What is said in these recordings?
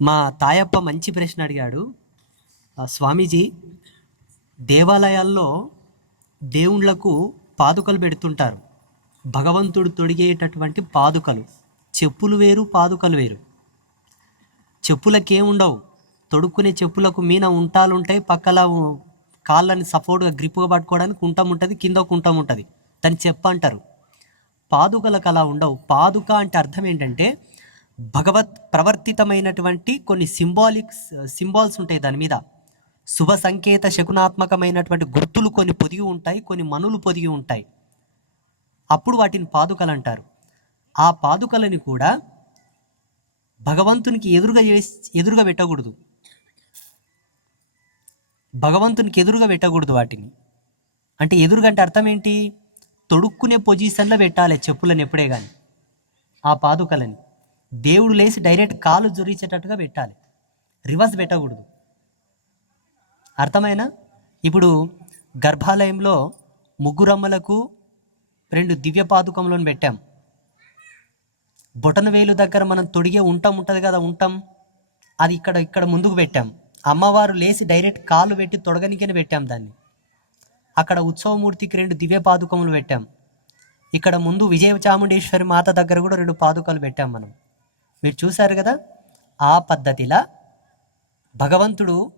మా తాయప్ప మంచి ప్రశ్న అడిగాడు. స్వామీజీ దేవాలయాల్లో దేవుళ్ళకు పాదుకలు పెడుతుంటారు. భగవంతుడు తొడిగేటటువంటి పాదుకలు. చెప్పులు వేరు పాదుకలు వేరు. చెప్పులకేముండవు? తొడుక్కునే చెప్పులకు మీన ఉంటాలు ఉంటాయి పక్కల కాళ్ళని సపోర్ట్గా గ్రిప్గా పట్టుకోవడానికి కుంటం ఉంటుంది కింద కుంటం ఉంటుంది. దాన్ని చెప్పంటారు. పాదుకలకు అలా ఉండవు. పాదుక అంటే అర్థం ఏంటంటే భగవత్ ప్రవర్తితమైనటువంటి కొన్ని సింబాలిక్స్ సింబాల్స్ ఉంటాయి దాని మీద. శుభ సంకేత శకునాత్మకమైనటువంటి గుర్తులు కొన్ని పొదిగి ఉంటాయి కొన్ని మనులు పొదిగి ఉంటాయి. అప్పుడు వాటిని పాదుకలు అంటారు. ఆ పాదుకలని కూడా భగవంతునికి ఎదురుగా చేసి ఎదురుగా పెట్టకూడదు. భగవంతునికి ఎదురుగా పెట్టకూడదు వాటిని. అంటే ఎదురుగంటే అర్థం ఏంటి? తొడుక్కునే పొజిషన్లో పెట్టాలి చెప్పులను ఎప్పుడే కానీ ఆ పాదుకలని. దేవుడు లేచి డైరెక్ట్ కాలు జొరించేటట్టుగా పెట్టాలి. రివర్స్ పెట్టకూడదు. అర్థమైనా? ఇప్పుడు గర్భాలయంలో ముగ్గురమ్మలకు రెండు దివ్య పాదుకములను పెట్టాం. బొటన వేలు దగ్గర మనం తొడిగే ఉంటాం ఉంటుంది కదా ఉంటాం? అది ఇక్కడ ఇక్కడ ముందుకు పెట్టాం. అమ్మవారు లేచి డైరెక్ట్ కాలు పెట్టి తొడగనికనే పెట్టాం దాన్ని. అక్కడ ఉత్సవమూర్తికి రెండు దివ్య పాదుకములు పెట్టాం. ఇక్కడ ముందు విజయ చాముండేశ్వరి మాత దగ్గర కూడా రెండు పాదుకలు పెట్టాం మనం. మీరు చూశారు కదా? ఆ పద్ధతిలా భగవంతుడు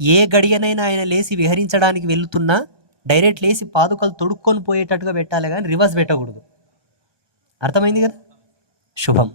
ఏ గడియనైనా ఆయన లేచి విహరించడానికి వెళుతున్నా డైరెక్ట్ లేచి పాదుకలు తొడుక్కొని పోయేటట్టుగా పెట్టాలి కానీ రివర్స్ పెట్టకూడదు. అర్థమైంది కదా? శుభం.